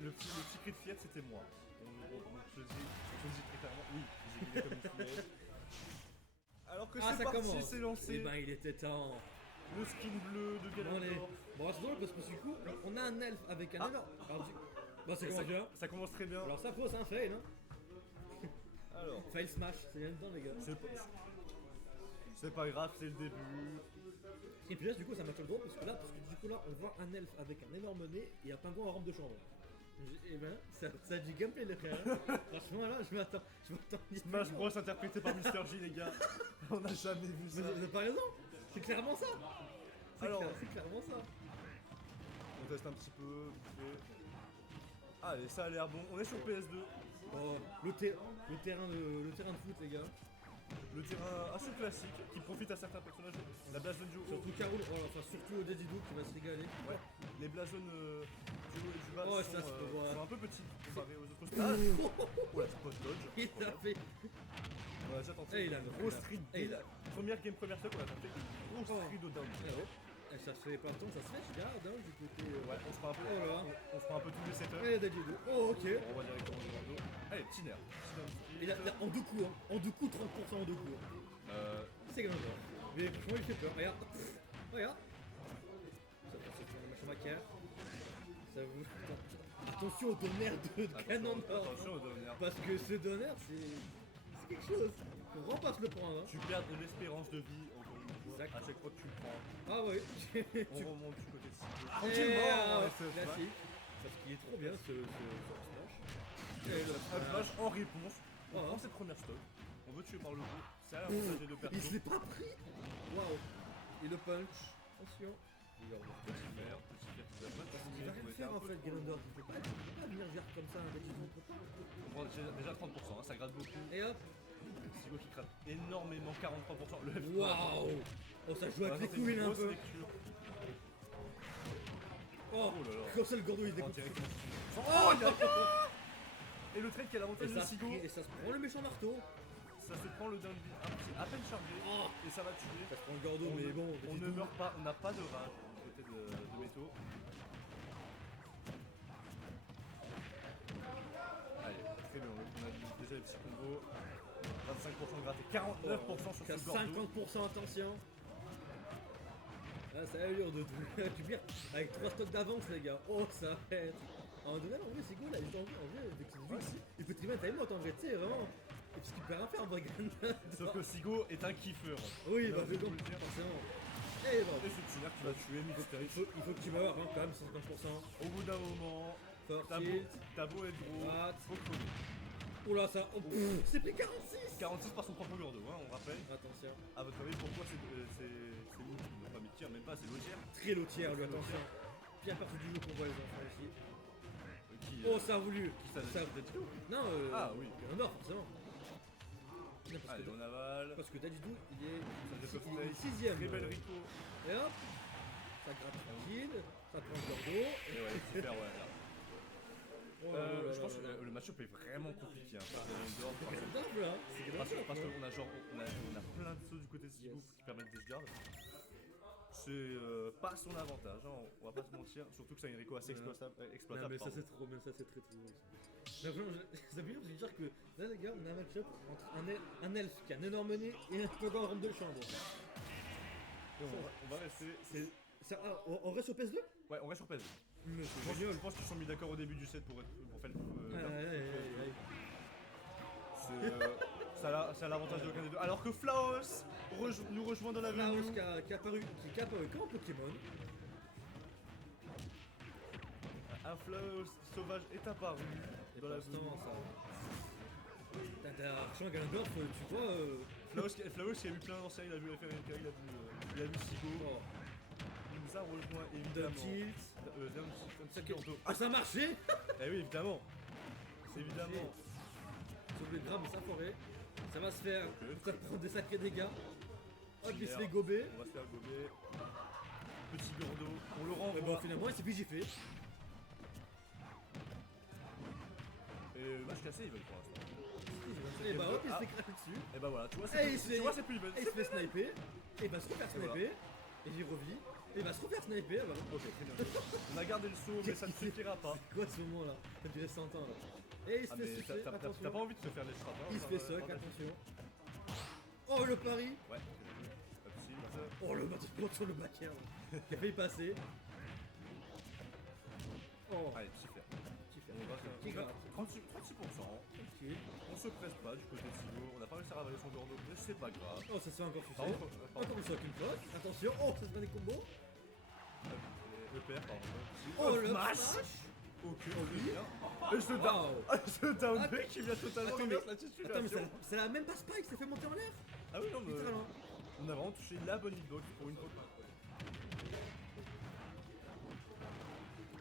le petit cri de fiat, c'était moi. Je dis très clairement, oui, j'ai gagné comme une fumée. Alors que Ah, c'est ça parti, commence. c'est Eh lancé. ben, il était temps. Le skin bleu de Bon, allez. Ganondorf. Bon, c'est drôle parce que du coup, on a un elfe avec un énorme. Alors, bon, ça commence bien. Ça commence très bien. Alors, ça fausse un fail, hein. Alors, Fail smash, c'est bien dedans, les gars. c'est pas grave, c'est le début. Et puis là, du coup, ça match drôle parce que du coup, là, on voit un elfe avec un énorme nez et un pingouin en rampe de chambre. Et ben, ça a du gameplay, les frères. Franchement, là, je m'attends. Smash Bros interprété par Mr. G, les gars. On n'a jamais vu Mais ça. vous avez pas raison. C'est clairement ça. Alors, C'est clairement ça. on teste un petit peu. Allez, ça a l'air bon. On est sur PS2. Oh, le terrain de foot, les gars. Le terrain assez classique qui profite à certains personnages. La blasone du haut. Surtout Carol, oh, enfin surtout au Daddy Doo qui va se régaler. Ouais. Les blasones du haut et du bas Oh, sont, ça se peut voir. sont un peu petits comparés aux autres stages. Oh la spot dodge. Il a fait. On a déjà tenté Eh, il a une le- grosse il a- street. eh, il a- Première stock, on a tenté une grosse street de down. Et ça se fait pas longtemps, ça se fait, je regarde, hein, du côté. Ouais, on se fera un peu, Oh là. on fera un peu tous les setups. Eh, Daddy Doo. Oh, ok. On va directement au Nintendo. Allez, Tiner. Il a en deux coups, hein. En deux coups, 30% en deux coups. C'est grand. Mais franchement, il fait peur. Regarde. Regarde. Ça passe sur le machin macaire. Ça vous. Attention au tonnerre de Ganondorf. Attention au Donner. Parce que ce donner, c'est quelque chose. Faut vraiment pas se le prendre. Hein. Tu perds de l'espérance de vie encore une fois. Exact. À chaque fois que tu le prends. Ah oui. On remonte du côté de Sigo. Tranquillement, ouais, c'est classique. Parce qu'il est trop bien ce smash. Et le Smash en réponse. On Oh. prend cette première stock. On veut tuer par le bout. C'est à l'avantage des deux Il se persos. l'est pas pris. Waouh. Et le punch. Attention. Il va Petit vert, petit vert qui va pas. Il va rien faire en fait, Ganondorf. Il peut pas venir vers comme ça un petit peu. On prend déjà 30%, hein, ça gratte beaucoup. Et hop. Sigo qui gratte énormément, 43%. Le F3. Waouh. Oh, ça joue On va avec les tenter une couilles là un grosse peu. lecture. Oh, Oh là là. comme ça le gordon il En découpe. directement. Oh, il y a Et le trade qui a l'avantage de Sigo, Et ça se prend le méchant marteau. ça se prend le down beat un petit à peine chargé Oh. et ça va tuer. Ça se prend le gordon, mais bon. On ne meurt pas, on n'a pas de rage du côté de Métaux. Allez, très bien, on a déjà les petits combos. 25% gratté, 49% sur ce gordo. 50% attention. Ah, ça allure de tout. Tu bien avec 3 stocks d'avance, les gars. Oh, ça va être. En vrai, c'est cool là. Il en vrai, avec ses vues, il peut très bien time out en vrai, tu sais, vraiment. Et parce qu'il peut rien faire, Bragan. Sauf que Sigo est un kiffeur. Oui, Là, bah, je je peux le comprends, dire. forcément. Et bon, Et c'est Tiner qui va tuer Mystérieux. il faut que tu meurs, hein, quand même, 50%. Au bout d'un moment, Fort t'as beau, tilt. t'as beau être gros, Droite. faut crever. Oh là, ça. Oh, c'est pris 46. 46 par son propre gordo, hein, on rappelle. Attention. À votre avis, pourquoi c'est non pas Mythier, même pas, c'est Lotière Très lotière, lui, attention. Pire partie du jeu qu'on voit les enfants ici. qui, Oh, ça a voulu. ça Ça- Daddy Doo. Non, Ah, oui. Ganondorf, forcément. Non, Allez, on avale. parce que Daddy Doo, il est Ça fait 6ème. Très belle Rico. Et hop, ça gratte tranquille, ça prend le gordo. Et ouais, super, ouais. Là. Oh là là Je là pense là que là. le match-up est vraiment compliqué. Hein, parce que dehors, C'est Ganondorf là, c'est Ganondorf. parce qu'on a genre, on a plein de sauts du côté de Sigo Yes. qui permettent de se garder. C'est pas son avantage, hein, on va pas se mentir. Surtout que c'est une Rico assez exploitable. Non mais ça pardon. c'est trop, mais ça c'est très très drôle. Mais vraiment, ça veut dire que là les gars, on a un match-up entre un elfe qui a un énorme nez et un pingouin en rampe de chambre. Et on va rester. On reste sur PS2? Ouais, on reste sur PS. Mais Je c'est pense, génial. je pense qu'ils sont mis d'accord au début du set pour faire le. Aïe. Ça a l'avantage de aucun des deux. Alors que Flaos nous rejoint dans la Flaos venue. qui est apparu comme un Pokémon. Un Flaos sauvage est apparu Et dans la pour venue. l'instant, ça. T'as franchement Ganondorf, tu vois. Flaos qui a eu plein d'anciens, il a vu FR il a vu Sigo. Oh, Il nous a rejoint Down évidemment. tilt. Ah, ça a marché! Eh oui, évidemment. C'est évidemment. Sauve les grammes, ça forêt. Ça va se faire. Ça prend des sacrés dégâts. Hop, il se Merde. fait gober. On va se faire gober. Petit gordo. On le Et renvoie. bon, finalement, il s'est fait. Et match cassé, ils veulent pour l'instant. Et bah hop, il se fait craquer dessus. Et bah voilà, tu vois, Et il se fait- c'est plus Et il se fait sniper. Et il va se refaire voilà. sniper. Et il revit. Il va se refaire sniper, bah. Ok, très bien. On a gardé le saut, mais ça ne suffira pas. C'est quoi ce moment là? Ça durait 100 ans là. Et il se Ah, fait mais souffler, t'as pas attention. envie de se faire les straps, hein, Il se fait par- suck, par- attention. Oh le pari! Ouais, pas possible. Oh le match sur le backer qui a failli passer. Oh, Allez, petit fer. petit fer. On va Petit faire grave. 36%. Tranquille. On se presse pas du côté de Sigo. On n'a pas réussi à ravaler son Gordo, mais c'est pas grave. Oh, ça se fait encore Par sucer. contre, Encore une suck une fois. Attention, oh, ça se fait des combos. le père, pardon. Oh le smash. smash! Ok, oui. Et ce down, Wow. ce down Attends. B qui vient totalement Attends, mais- reverse la situation. Attends, mais ça l'a même pas spike, ça fait monter en l'air. Ah oui, non, mais Littéralement. on a vraiment touché la bonne hitbox pour une fois.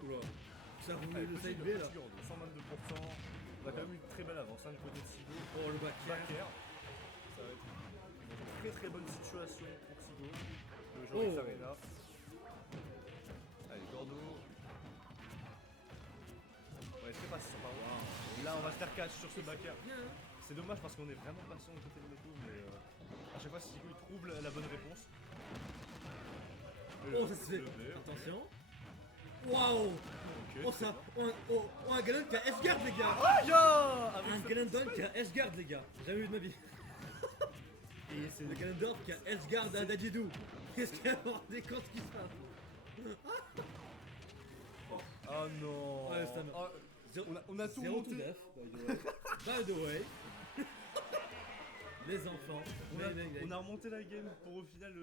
Oula. Ça roule Allez, le petit side B là. petit Gordo, 122%. On a quand même eu une très belle avance hein, du côté de Sigo. Oh le backer. Backer. Ça va être une très très bonne situation pour Sigo. Le Oh. Joris Arena. Allez, Gordo. Ouais, très patient par contre. Et là, on va se faire catch sur ce backer. Bien. C'est dommage parce qu'on est vraiment patient du côté de Neko, mais à chaque fois, Sigo il trouve la bonne réponse. Et Oh, le- ça se fait. le B, ok. Attention. Waouh! Ok, Oh, très ça. bien. Oh, un Ganon qui a S-guard, les gars! Ah, ya avec Un ce- Ganondorf qui a S-guard, les gars! J'ai jamais vu de ma vie. Et c'est le Ganondorf qui a S-guard à Dadidou. Qu'est-ce qu'il y a à vous rendez compte ce qui se passe? Ah non. Ouais, c'est un- Ah, on a tout 0 to monté. death, by the way. Les enfants. On a remonté la game pour au final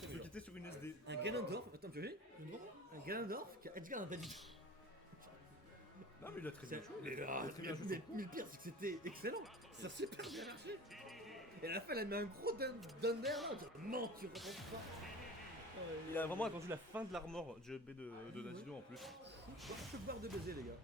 se quitter sur une SD. Un Ganondorf. Attends, tu vois? Un Ganondorf qui a S-guard à Dadidou. Non mais il a très bien joué. Il a très bien joué. Mais le pire, c'est que c'était excellent. Ça a super bien marché. Et à la fin, elle a mis un gros thunder là. Non, tu reprends pas. Il a vraiment attendu la fin de l'armor du B de Dazido en plus. Je peux boire de baiser, les gars.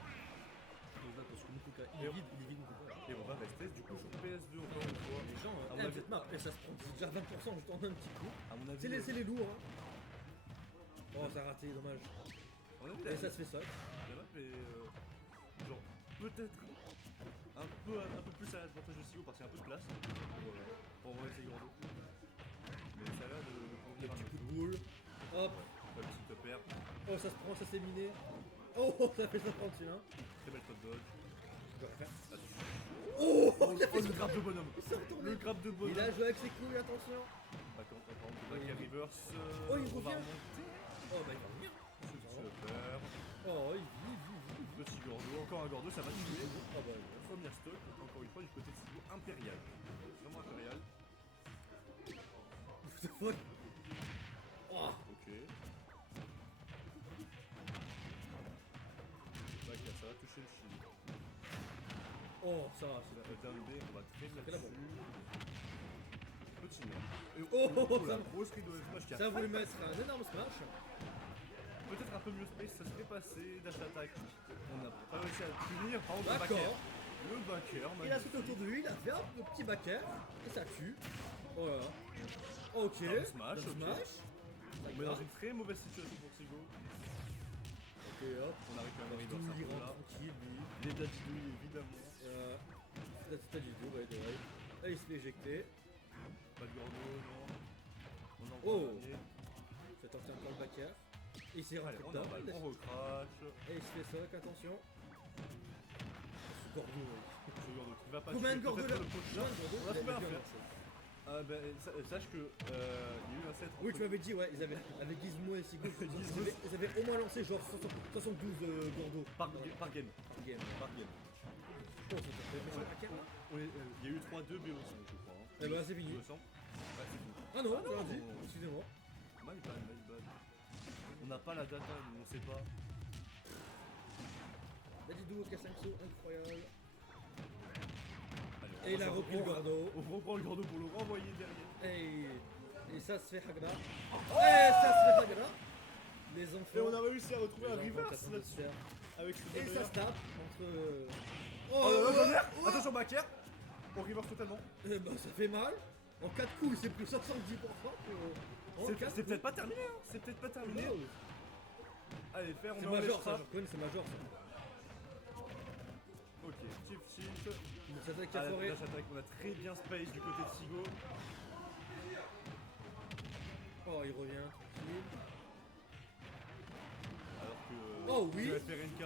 Parce que Mukuka, il est vide, Mukuka. Et on va rester du coup sur PS2 encore une fois. Les gens, À mon avis- cette map, et ça se prend déjà 20% juste en un petit coup. À mon avis, C'est les lourds, hein. Oh, ça a raté, dommage. à mon avis, Et ça se fait ça. la map est genre peut-être un peu plus à l'avantage de Sigo parce qu'il y a un peu de place pour envoyer ses Gordo. Mais ça a l'air de convenir un Petit peu. coup de boule. Hop. Pas petit te perd. Oh, ça se prend, ça s'est miné. Oh, ça fait ça prend dessus, hein. Très belle top dodge. Attention. Oh, Oh, le grab de bonhomme. il s'est retourné. Le grab de bonhomme. Il a joué avec ses couilles, attention. Par contre, le back air reverse. Oh, il on va revient. remonter. Oh, bah il va revenir. Super. Oh, il vit. Petit Gordo, encore un Gordo, ça va tuer. Oh, bah, Première stock, encore une fois, du côté de Sigo, impérial. Vraiment impérial. what the fuck. Oh, Ok. Back à ça, toucher le shield. oh, ça va. Down B, on va très bien C'est la bombe. dessus. Petit nain. Et Oh, la ça- grosse rideau de smash qui a Ça a voulu failli mettre un énorme smash. peut-être un peu mieux space, ça serait passé, dash attack. On n'a pas réussi à le punir, par contre le backer. D'accord. Le backer, Il a sauté autour de lui, il a fait un petit backer. Et ça tue. Oh là là. Ok. Down smash, Down ok. smash. On est dans une très mauvaise situation pour Sigo. Ok, hop. On arrive quand même à Tout reverse un il peu rentre là. tranquille, lui. Les Dadidouilles évidemment. T'as dit tout, ouais, de vrai. Là, il se fait éjecter. Pas de Gordo, non. On en Oh. voit un dernier. Je vais tenter encore le backer. Et il s'est Allez, rentré on dedans. avale, on recrache. Et il se fait sock, attention. Ce Gordo, ouais. Ce Gordo qui va pas Combien de tuer, Gordo peut-être là le prochain. Combien de Gordo On a trouvé Il a un bien fer. lancé. Ah ben, sache que il y a eu un set. Oui, tu m'avais dit, ouais, ils avaient, avec Gizmo et Sigo, Gizmo. ils avaient au moins lancé genre 72 Gordo Par game. par game. Par game. Oh, ça t'a fait méchant backer là. Oui, il y a eu 3-2 BO5 je crois. Hein. Eh ben, c'est fini. Il me semble. Ouais, c'est fini. Ah non, Ah non, j'ai dit, non. excusez-moi. My bad. On n'a pas la data, nous on sait pas. Dadidou, K5 incroyable. Allez, Et il a repris le Gordo. On reprend le Gordo pour le renvoyer derrière. Et ça se fait Hagda. Et ça se fait Hagda. Les enfants. Et on a réussi à retrouver les un enfants reverse qui attendent de se là-dessus. faire. Avec ce Et ça se tape entre. Oh là là, tonnerre. Attention backer. On reverse totalement. Bah, ça fait mal. En 4 coups, il s'est pris 70%. C'est peut-être pas terminé, hein. C'est peut-être pas terminé. Allez, faire, on C'est met en major, ça, strap. je reconnais, c'est major ça. Ok, chief shield. Donc ça attaque Ah, à la forêt. dash attack, on a très bien space du côté de Sigo. Oh, il revient, tranquille. Alors que. Oh oui. que FRNK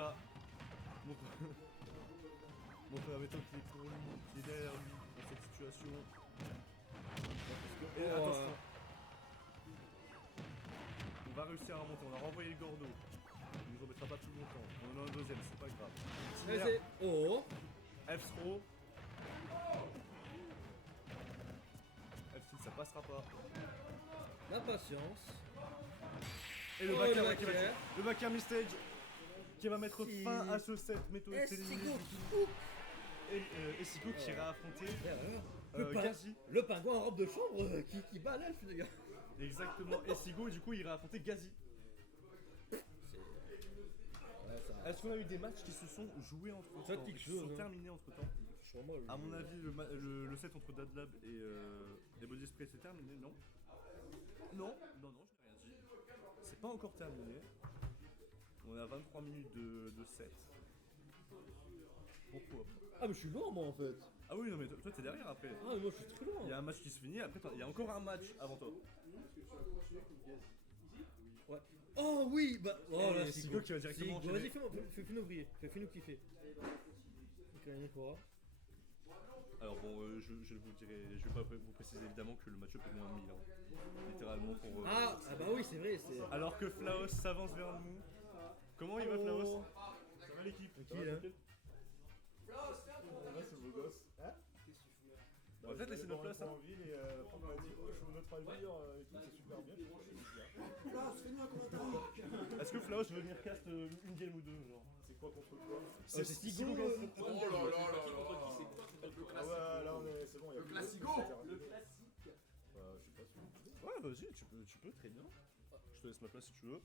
montre la méthode qui est pour lui, qui est derrière lui dans cette situation. Et Oh, attention. On va réussir à remonter, on a renvoyé le Gordo. Il nous embêtera pas tout longtemps. On en a un deuxième, c'est pas grave. Vas-y. Oh. F-throw. F-tilt, ça passera pas. La patience. Et le Oh, back le air, back air. le back air mid-stage qui va mettre Qui- fin à ce set méthodique Estigo et Sigo qui ira affronter le, Gazi. le pingouin en robe de chambre qui bat l'elfe, les gars. Exactement, et Sigo du coup ira affronter Gazi. Ouais, ça. Est-ce qu'on a eu des matchs qui se sont joués entre temps, Ça, quelque qui se chose, sont hein. terminés entre temps? Sûrement, À mon avis, le set entre Dadlab et Body Spray c'est terminé, non? Non, je n'ai rien dit. C'est pas encore terminé. On a 23 minutes de set. Pourquoi pas? Ah, mais je suis loin, moi, en fait. Ah oui, non, mais toi t'es derrière après. Ah, mais moi, je suis très loin. Il y a un match qui se finit, après il y a encore un match avant toi. Ouais. Oh oui, bah. Oh Et là, c'est Sigo qui va directement Sigo. enchaîner. Vas-y, fais-nous ouvrier. Fais-nous kiffer. Alors bon, je vous dirai, je vais pas vous préciser évidemment que le match-up est moins 1000 hein. Littéralement pour... Ah bah oui, c'est vrai. C'est. Alors que Flaos s'avance vers nous. Comment il va Flaos? Oh. Ça va l'équipe? Qui là? C'est beau gosse. Hein? On va peut-être laisser notre place. Hein. En ville et Franck m'a dit oh, je suis notre alvire et tout, c'est super bien. Je crois que c'est bien. Est-ce que Flaos veut venir cast une game ou deux genre? C'est quoi contre quoi? C'est Sigo. Ah ouais, là on est, c'est bon, il y a Le plus classico. de- je sais pas si Ouais vas-y, tu peux très bien. Je te laisse ma place si tu veux.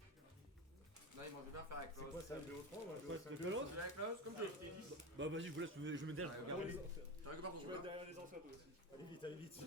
Là, il m'en veut bien faire avec c'est Klaus. quoi, c'est un BO3 ou un Ouais, BO5? c'est Klaus. Tu veux avec Klaus comme tu veux. Bah vas-y, je vous laisse, je me dérange. Tu récupères ton Tu vas joueur. être derrière les anciens toi aussi. Allez vite, allez vite.